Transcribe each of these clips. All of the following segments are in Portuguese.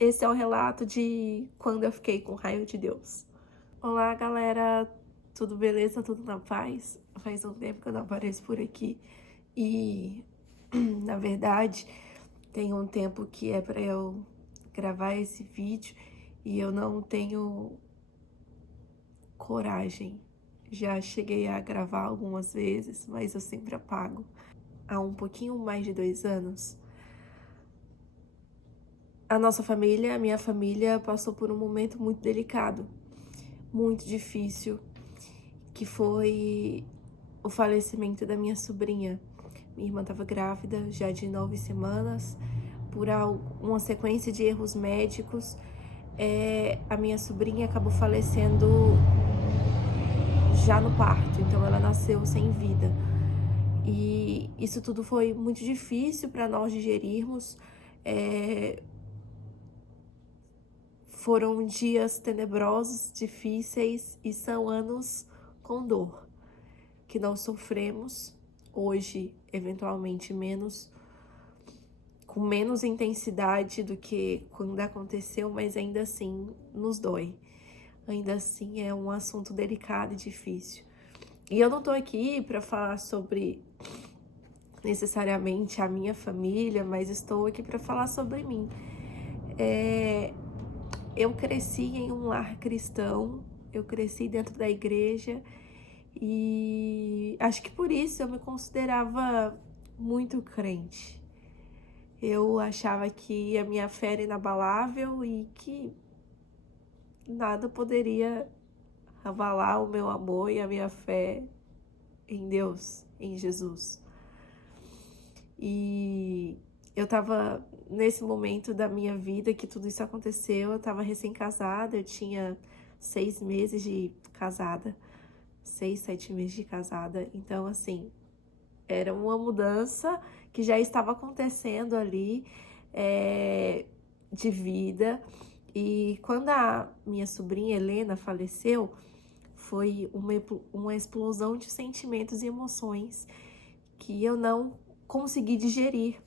Esse é o relato de quando eu fiquei com raiva de Deus. Olá, galera, tudo beleza? Tudo na paz? Faz um tempo que eu não apareço por aqui e, na verdade, tem um tempo que é para eu gravar esse vídeo e eu não tenho coragem. Já cheguei a gravar algumas vezes, mas eu sempre apago. Há um pouquinho mais de 2 anos, a minha família, passou por um momento muito delicado, muito difícil, que foi o falecimento da minha sobrinha. Minha irmã estava grávida já de 9 semanas, por uma sequência de erros médicos, a minha sobrinha acabou falecendo já no parto, então ela nasceu sem vida. E isso tudo foi muito difícil para nós digerirmos. Foram dias tenebrosos, difíceis, e são anos com dor, que nós sofremos hoje, eventualmente com menos intensidade do que quando aconteceu, mas ainda assim nos dói. Ainda assim é um assunto delicado e difícil. E eu não tô aqui para falar sobre necessariamente a minha família, mas estou aqui para falar sobre mim. Eu cresci em um lar cristão, eu cresci dentro da igreja e acho que por isso eu me considerava muito crente. Eu achava que a minha fé era inabalável e que nada poderia abalar o meu amor e a minha fé em Deus, em Jesus. E eu tava nesse momento da minha vida que tudo isso aconteceu, eu tava recém-casada, eu tinha 6 meses de casada, 6, 7 meses de casada. Então, assim, era uma mudança que já estava acontecendo ali, de vida. E quando a minha sobrinha Helena faleceu, foi uma explosão de sentimentos e emoções que eu não consegui digerir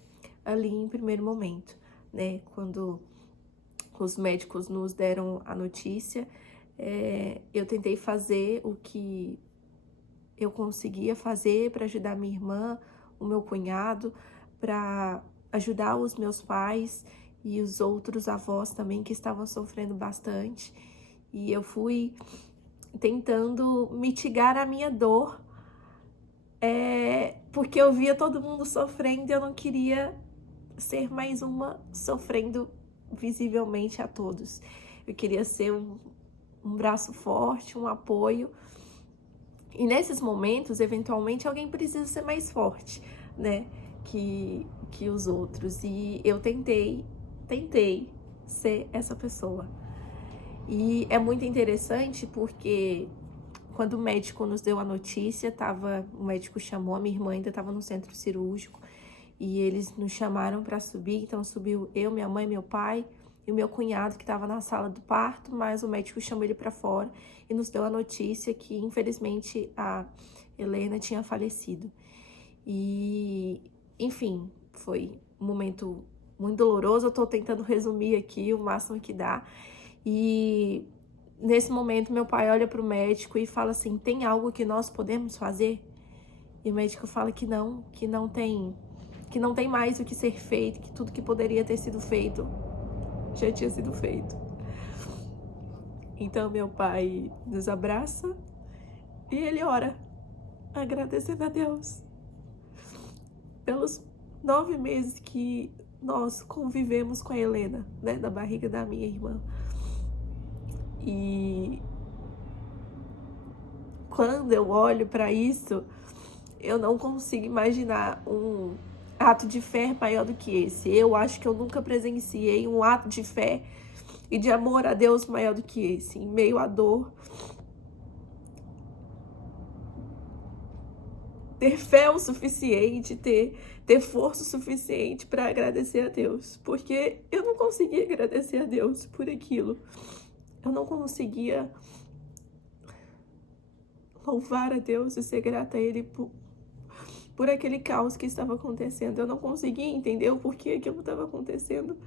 ali em primeiro momento, né? Quando os médicos nos deram a notícia, eu tentei fazer o que eu conseguia fazer para ajudar minha irmã, o meu cunhado, para ajudar os meus pais e os outros avós também que estavam sofrendo bastante. E eu fui tentando mitigar a minha dor, porque eu via todo mundo sofrendo e eu não queria ser mais uma sofrendo visivelmente a todos. Eu queria ser um braço forte, um apoio. E nesses momentos, eventualmente, alguém precisa ser mais forte, né, que os outros. E eu tentei ser essa pessoa. E é muito interessante porque quando o médico nos deu a notícia, o médico chamou, a minha irmã ainda estava no centro cirúrgico, e eles nos chamaram para subir. Então subiu eu, minha mãe, meu pai e o meu cunhado que estava na sala do parto, mas o médico chamou ele para fora e nos deu a notícia que infelizmente a Helena tinha falecido. E, enfim, foi um momento muito doloroso. Eu tô tentando resumir aqui o máximo que dá. E nesse momento meu pai olha para o médico e fala assim: tem algo que nós podemos fazer? E o médico fala que não tem mais o que ser feito, que tudo que poderia ter sido feito já tinha sido feito. Então meu pai nos abraça e ele ora, agradecendo a Deus pelos 9 meses que nós convivemos com a Helena, né, da barriga da minha irmã. E quando eu olho para isso, eu não consigo imaginar um ato de fé maior do que esse. Eu acho que eu nunca presenciei um ato de fé e de amor a Deus maior do que esse. Em meio à dor, ter fé o suficiente, ter força o suficiente para agradecer a Deus. Porque eu não conseguia agradecer a Deus por aquilo. Eu não conseguia louvar a Deus e ser grata a Ele por aquele caos que estava acontecendo. Eu não conseguia entender o porquê aquilo estava acontecendo.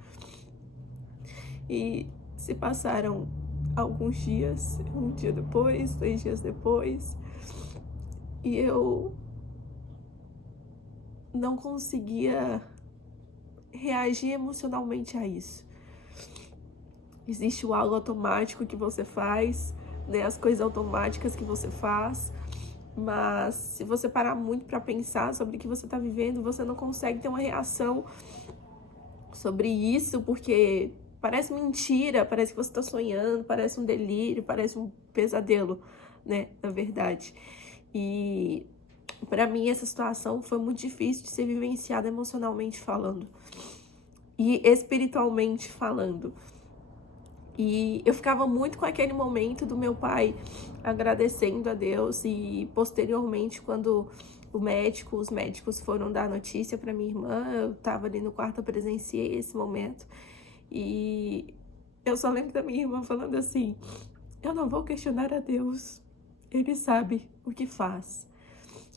E se passaram alguns dias, um dia depois, 2 dias depois, e eu não conseguia reagir emocionalmente a isso. Existe o algo automático que você faz, né? As coisas automáticas que você faz, mas se você parar muito para pensar sobre o que você está vivendo, você não consegue ter uma reação sobre isso, porque parece mentira, parece que você está sonhando, parece um delírio, parece um pesadelo, né? Na verdade. E para mim essa situação foi muito difícil de ser vivenciada emocionalmente falando e espiritualmente falando. E eu ficava muito com aquele momento do meu pai agradecendo a Deus, e posteriormente, quando os médicos foram dar notícia para minha irmã, eu estava ali no quarto, eu presenciei esse momento. E eu só lembro da minha irmã falando assim: eu não vou questionar a Deus, Ele sabe o que faz.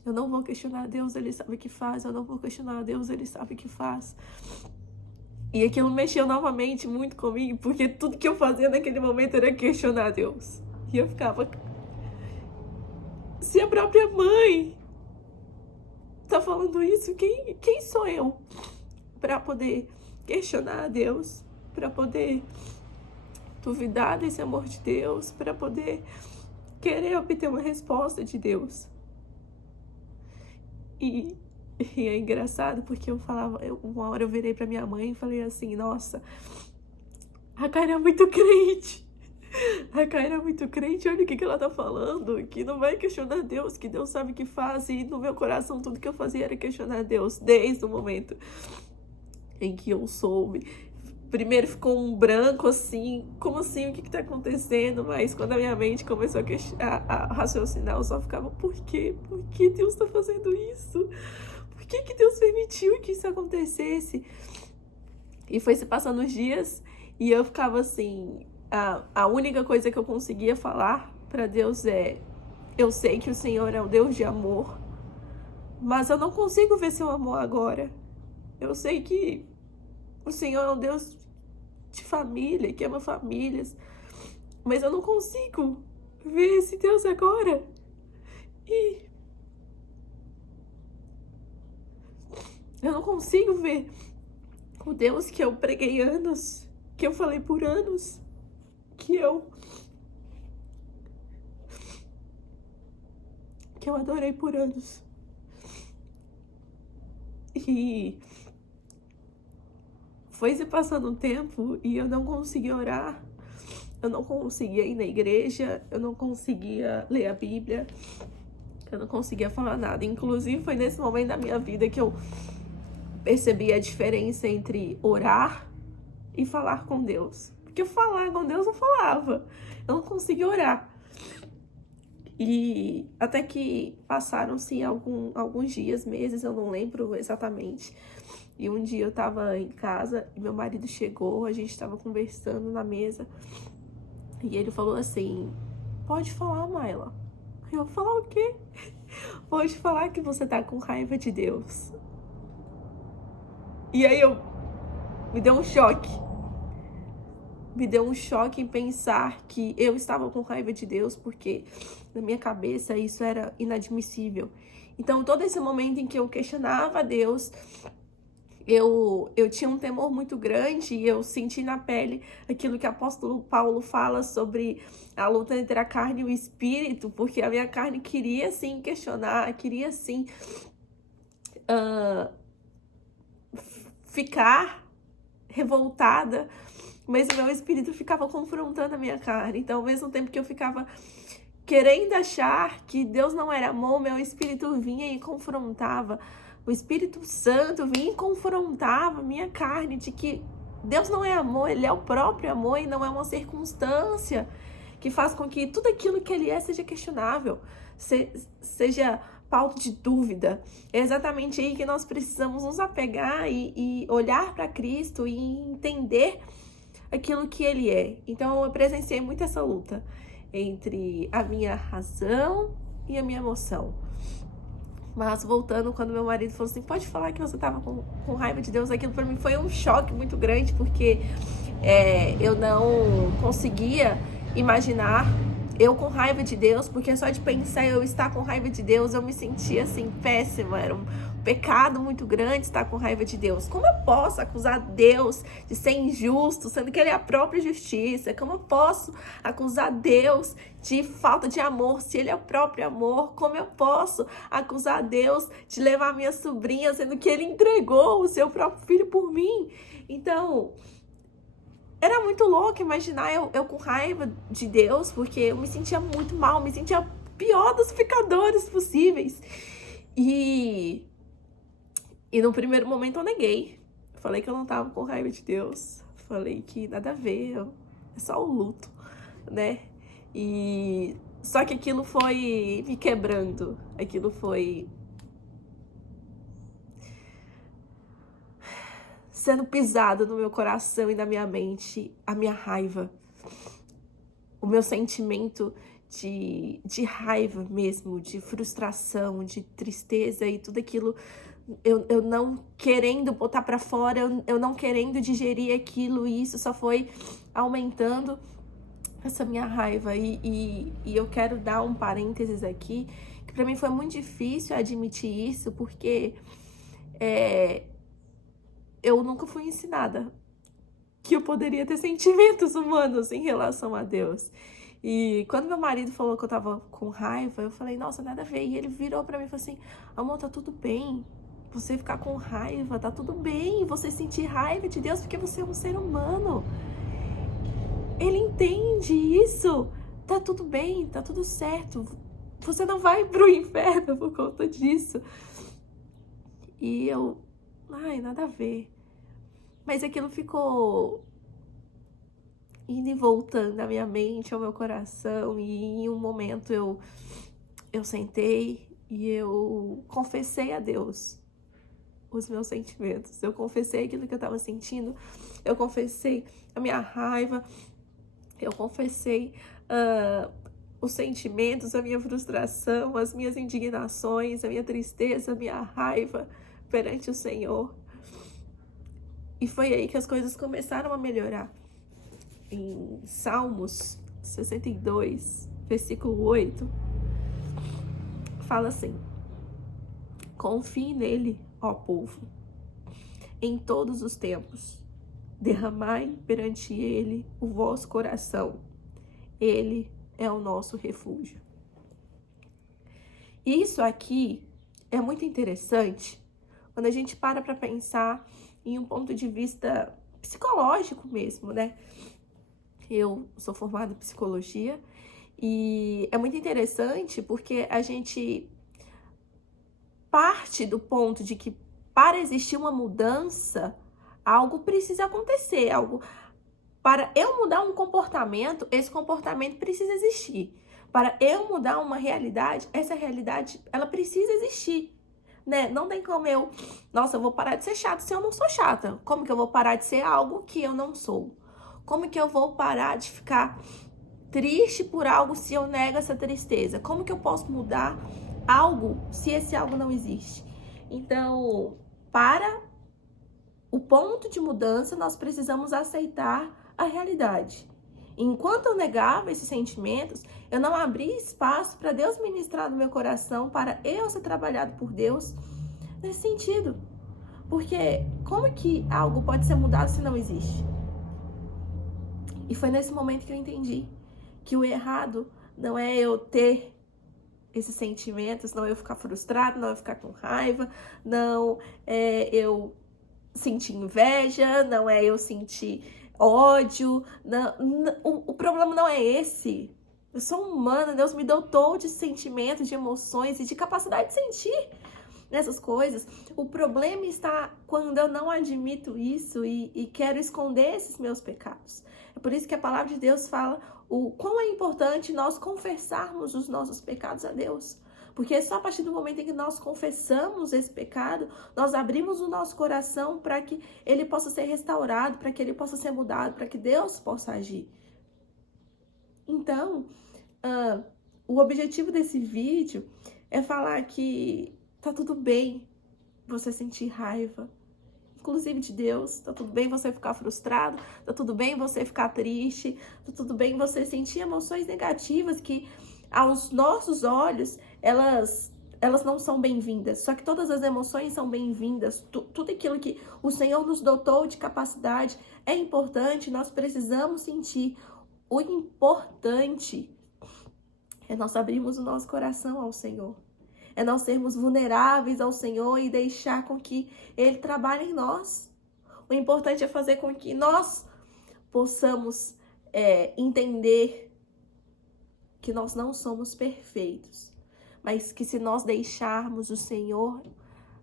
Eu não vou questionar a Deus, Ele sabe o que faz. Eu não vou questionar a Deus, Ele sabe o que faz. E aquilo mexeu novamente muito comigo, porque tudo que eu fazia naquele momento era questionar Deus. E eu ficava: se a própria mãe tá falando isso, quem sou eu para poder questionar a Deus, para poder duvidar desse amor de Deus, para poder querer obter uma resposta de Deus? E é engraçado porque uma hora eu virei pra minha mãe e falei assim: nossa, a Karen é muito crente. A Karen é muito crente, olha o que ela tá falando, que não vai questionar Deus, que Deus sabe o que faz. E no meu coração tudo que eu fazia era questionar Deus, desde o momento em que eu soube. Primeiro ficou um branco assim, como assim, o que tá acontecendo? Mas quando a minha mente começou a raciocinar, eu só ficava: por quê? Por que Deus tá fazendo isso? Por que Deus permitiu que isso acontecesse? E foi se passando os dias e eu ficava assim, a única coisa que eu conseguia falar para Deus é: eu sei que o Senhor é um Deus de amor, mas eu não consigo ver seu amor agora. Eu sei que o Senhor é um Deus de família, que ama famílias, mas eu não consigo ver esse Deus agora. E eu não consigo ver o Deus que eu preguei anos, que eu falei por anos, que eu adorei por anos. E foi se passando um tempo e eu não conseguia orar, eu não conseguia ir na igreja, eu não conseguia ler a Bíblia, eu não conseguia falar nada. Inclusive foi nesse momento da minha vida que eu percebi a diferença entre orar e falar com Deus. Porque falar com Deus eu falava, eu não conseguia orar. E até que passaram-se alguns dias, meses, eu não lembro exatamente. E um dia eu tava em casa e meu marido chegou, a gente tava conversando na mesa. E ele falou assim: pode falar, Mayla. Eu vou falar o quê? Pode falar que você tá com raiva de Deus. E aí me deu um choque. Me deu um choque em pensar que eu estava com raiva de Deus, porque na minha cabeça isso era inadmissível. Então todo esse momento em que eu questionava Deus, eu tinha um temor muito grande, e eu senti na pele aquilo que o apóstolo Paulo fala sobre a luta entre a carne e o espírito, porque a minha carne queria sim questionar, queria sim ficar revoltada, mas o meu espírito ficava confrontando a minha carne. Então, ao mesmo tempo que eu ficava querendo achar que Deus não era amor, meu espírito vinha e confrontava. O Espírito Santo vinha e confrontava a minha carne de que Deus não é amor, Ele é o próprio amor e não é uma circunstância que faz com que tudo aquilo que Ele é seja questionável, seja pauta de dúvida. É exatamente aí que nós precisamos nos apegar e olhar para Cristo e entender aquilo que Ele é. Então eu presenciei muito essa luta entre a minha razão e a minha emoção. Mas voltando, quando meu marido falou assim: pode falar que você tava com raiva de Deus, aquilo pra mim foi um choque muito grande, porque Eu não conseguia imaginar eu com raiva de Deus, porque só de pensar eu estar com raiva de Deus, eu me sentia assim péssima, era um pecado muito grande estar com raiva de Deus. Como eu posso acusar Deus de ser injusto, sendo que Ele é a própria justiça? Como eu posso acusar Deus de falta de amor, se Ele é o próprio amor? Como eu posso acusar Deus de levar minha sobrinha, sendo que Ele entregou o seu próprio filho por mim? Então, era muito louco imaginar eu com raiva de Deus, porque eu me sentia muito mal, me sentia pior dos pecadores possíveis. E no primeiro momento eu neguei. Falei que eu não tava com raiva de Deus. Falei que nada a ver, é só o luto, né? E só que aquilo foi me quebrando. Aquilo foi sendo pisado no meu coração e na minha mente, a minha raiva, o meu sentimento de raiva mesmo, de frustração, de tristeza e tudo aquilo, eu não querendo botar pra fora, eu não querendo digerir aquilo, e isso só foi aumentando essa minha raiva. E eu quero dar um parênteses aqui, que pra mim foi muito difícil admitir isso, porque eu nunca fui ensinada que eu poderia ter sentimentos humanos em relação a Deus. E quando meu marido falou que eu tava com raiva, eu falei, nossa, nada a ver. E ele virou pra mim e falou assim, amor, tá tudo bem você ficar com raiva, tá tudo bem você sentir raiva de Deus, porque você é um ser humano. Ele entende isso, tá tudo bem, tá tudo certo. Você não vai pro inferno por conta disso. E eu, ai, nada a ver. Mas aquilo ficou indo e voltando na minha mente, ao meu coração, e em um momento eu sentei e eu confessei a Deus os meus sentimentos, eu confessei aquilo que eu estava sentindo, eu confessei a minha raiva, eu confessei os sentimentos, a minha frustração, as minhas indignações, a minha tristeza, a minha raiva perante o Senhor. E foi aí que as coisas começaram a melhorar. Em Salmos 62, versículo 8, fala assim: confie nele, ó povo, em todos os tempos. Derramai perante ele o vosso coração. Ele é o nosso refúgio. Isso aqui é muito interessante quando a gente para pensar em um ponto de vista psicológico mesmo, né? Eu sou formada em psicologia e é muito interessante porque a gente parte do ponto de que para existir uma mudança, algo precisa acontecer, para eu mudar um comportamento, esse comportamento precisa existir. Para eu mudar uma realidade, essa realidade, ela precisa existir, né? Não tem como nossa, eu vou parar de ser chata se eu não sou chata. Como que eu vou parar de ser algo que eu não sou? Como que eu vou parar de ficar triste por algo se eu nego essa tristeza? Como que eu posso mudar algo se esse algo não existe? Então, para o ponto de mudança, nós precisamos aceitar a realidade. Enquanto eu negava esses sentimentos, eu não abri espaço para Deus ministrar no meu coração, para eu ser trabalhado por Deus nesse sentido. Porque como que algo pode ser mudado se não existe? E foi nesse momento que eu entendi que o errado não é eu ter esses sentimentos, não é eu ficar frustrado, não é eu ficar com raiva, não é eu sentir inveja, não é eu sentir ódio. Não, o problema não é esse. Eu sou humana, Deus me dotou de sentimentos, de emoções e de capacidade de sentir nessas coisas. O problema está quando eu não admito isso e quero esconder esses meus pecados. É por isso que a palavra de Deus fala o quão é importante nós confessarmos os nossos pecados a Deus. Porque é só a partir do momento em que nós confessamos esse pecado, nós abrimos o nosso coração para que ele possa ser restaurado, para que ele possa ser mudado, para que Deus possa agir. Então, o objetivo desse vídeo é falar que tá tudo bem você sentir raiva inclusive de Deus. Tá tudo bem você ficar frustrado, tá tudo bem você ficar triste, tá tudo bem você sentir emoções negativas que aos nossos olhos elas não são bem-vindas. Só que todas as emoções são bem-vindas. Tudo aquilo que o Senhor nos dotou de capacidade é importante, nós precisamos sentir. O importante é nós abrirmos o nosso coração ao Senhor. É nós sermos vulneráveis ao Senhor e deixar com que Ele trabalhe em nós. O importante é fazer com que nós possamos entender que nós não somos perfeitos, mas que se nós deixarmos o Senhor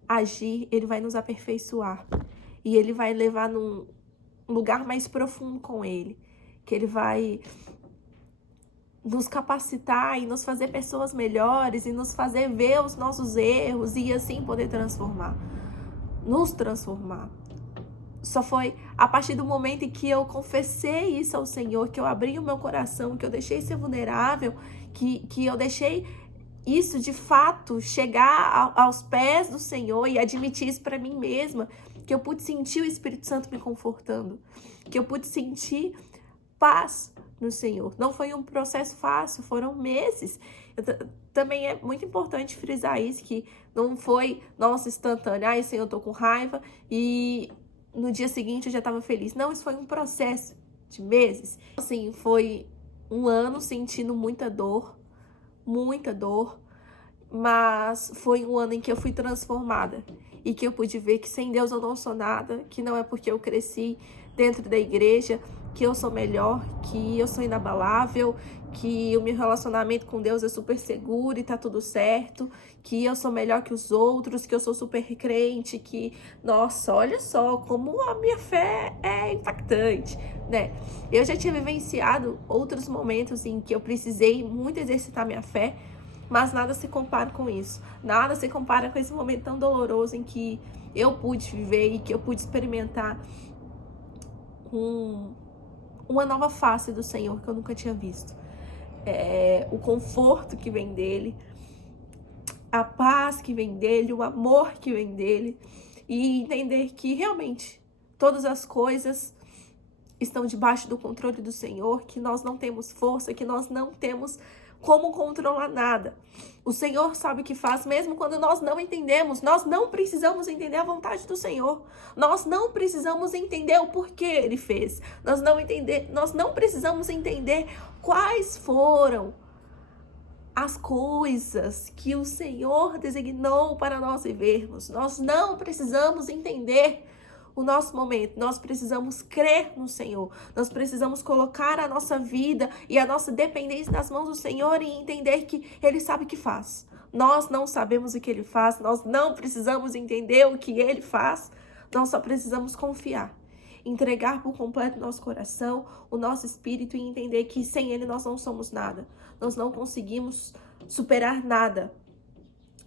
agir, Ele vai nos aperfeiçoar. E Ele vai levar num lugar mais profundo com Ele. Que Ele vai nos capacitar e nos fazer pessoas melhores e nos fazer ver os nossos erros e assim poder nos transformar. Só foi a partir do momento em que eu confessei isso ao Senhor, que eu abri o meu coração, que eu deixei ser vulnerável, que eu deixei isso de fato chegar aos pés do Senhor e admitir isso para mim mesma, que eu pude sentir o Espírito Santo me confortando, que eu pude sentir paz no Senhor. Não foi um processo fácil, foram meses. Também é muito importante frisar isso, que não foi, nossa, instantâneo, ai, Senhor, eu tô com raiva e no dia seguinte eu já estava feliz. Não, isso foi um processo de meses. Assim, foi um ano sentindo muita dor, mas foi um ano em que eu fui transformada e que eu pude ver que sem Deus eu não sou nada, que não é porque eu cresci dentro da igreja que eu sou melhor, que eu sou inabalável, que o meu relacionamento com Deus é super seguro e tá tudo certo, que eu sou melhor que os outros, que eu sou super crente, que, nossa, olha só como a minha fé é impactante, né? Eu já tinha vivenciado outros momentos em que eu precisei muito exercitar minha fé, mas nada se compara com isso. Nada se compara com esse momento tão doloroso em que eu pude viver e que eu pude experimentar uma nova face do Senhor que eu nunca tinha visto. O conforto que vem dele, a paz que vem dele, o amor que vem dele, e entender que realmente todas as coisas estão debaixo do controle do Senhor, que nós não temos força, que nós não temos como controlar nada. O Senhor sabe o que faz, mesmo quando nós não entendemos. Nós não precisamos entender a vontade do Senhor. Nós não precisamos entender o porquê Ele fez. Nós não precisamos entender quais foram as coisas que o Senhor designou para nós vivermos. Nós não precisamos entender o nosso momento, nós precisamos crer no Senhor, nós precisamos colocar a nossa vida e a nossa dependência nas mãos do Senhor e entender que Ele sabe o que faz. Nós não sabemos o que Ele faz, nós não precisamos entender o que Ele faz, nós só precisamos confiar, entregar por completo nosso coração, o nosso espírito e entender que sem Ele nós não somos nada, nós não conseguimos superar nada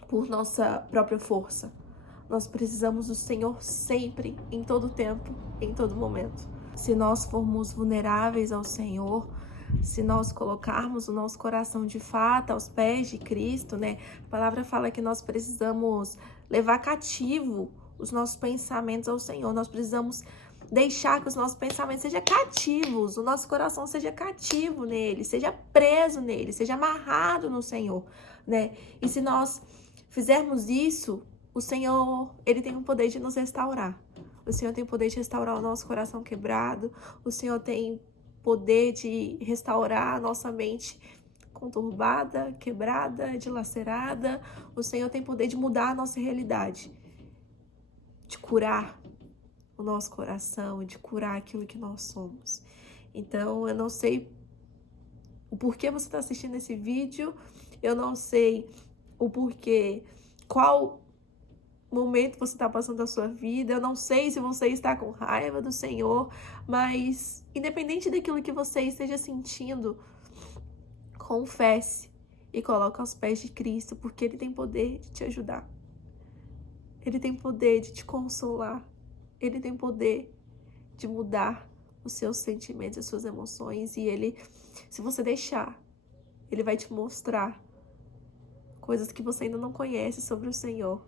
por nossa própria força. Nós precisamos do Senhor sempre, em todo tempo, em todo momento. Se nós formos vulneráveis ao Senhor, se nós colocarmos o nosso coração de fato aos pés de Cristo, né? A palavra fala que nós precisamos levar cativo os nossos pensamentos ao Senhor. Nós precisamos deixar que os nossos pensamentos sejam cativos, o nosso coração seja cativo nele, seja preso nele, seja amarrado no Senhor, né? E se nós fizermos isso, o Senhor, Ele tem o poder de nos restaurar. O Senhor tem o poder de restaurar o nosso coração quebrado. O Senhor tem poder de restaurar a nossa mente conturbada, quebrada, dilacerada. O Senhor tem poder de mudar a nossa realidade, de curar o nosso coração, de curar aquilo que nós somos. Então, eu não sei o porquê você está assistindo esse vídeo, eu não sei o porquê, qual momento você está passando da sua vida, eu não sei se você está com raiva do Senhor, mas independente daquilo que você esteja sentindo, confesse e coloque aos pés de Cristo, porque Ele tem poder de te ajudar. Ele tem poder de te consolar. Ele tem poder de mudar os seus sentimentos, as suas emoções, e Ele, se você deixar, Ele vai te mostrar coisas que você ainda não conhece sobre o Senhor.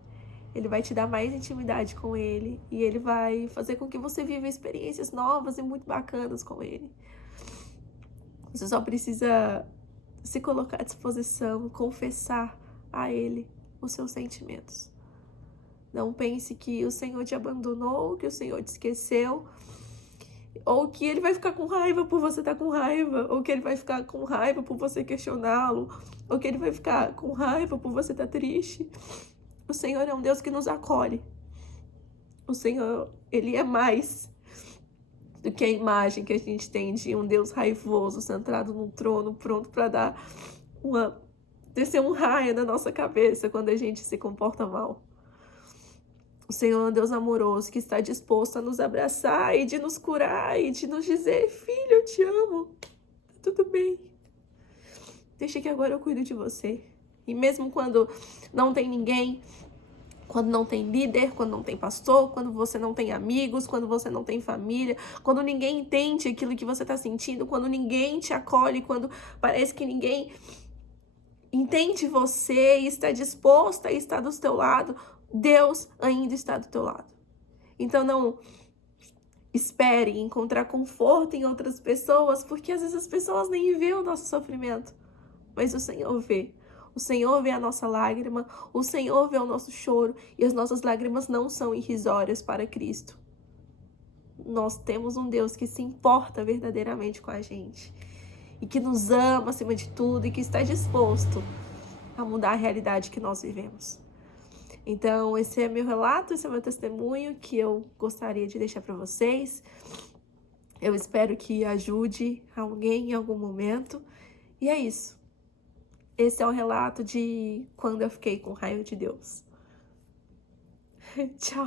Ele vai te dar mais intimidade com Ele. E Ele vai fazer com que você viva experiências novas e muito bacanas com Ele. Você só precisa se colocar à disposição, confessar a Ele os seus sentimentos. Não pense que o Senhor te abandonou, que o Senhor te esqueceu, ou que Ele vai ficar com raiva por você estar com raiva, ou que Ele vai ficar com raiva por você questioná-lo, ou que Ele vai ficar com raiva por você estar triste. O Senhor é um Deus que nos acolhe. O Senhor, Ele é mais do que a imagem que a gente tem de um Deus raivoso, sentado num trono, pronto para descer um raio na nossa cabeça quando a gente se comporta mal. O Senhor é um Deus amoroso que está disposto a nos abraçar e de nos curar e de nos dizer: filho, eu te amo, tá tudo bem. Deixa que agora eu cuido de você. E mesmo quando não tem ninguém, quando não tem líder, quando não tem pastor, quando você não tem amigos, quando você não tem família, quando ninguém entende aquilo que você está sentindo, quando ninguém te acolhe, quando parece que ninguém entende você e está disposto a estar do teu lado, Deus ainda está do teu lado. Então não espere encontrar conforto em outras pessoas, porque às vezes as pessoas nem veem o nosso sofrimento, mas o Senhor vê. O Senhor vê a nossa lágrima, o Senhor vê o nosso choro, e as nossas lágrimas não são irrisórias para Cristo. Nós temos um Deus que se importa verdadeiramente com a gente, e que nos ama acima de tudo, e que está disposto a mudar a realidade que nós vivemos. Então, esse é meu relato, esse é meu testemunho que eu gostaria de deixar para vocês. Eu espero que ajude alguém em algum momento. E é isso. Esse é o relato de quando eu fiquei com raiva de Deus. Tchau.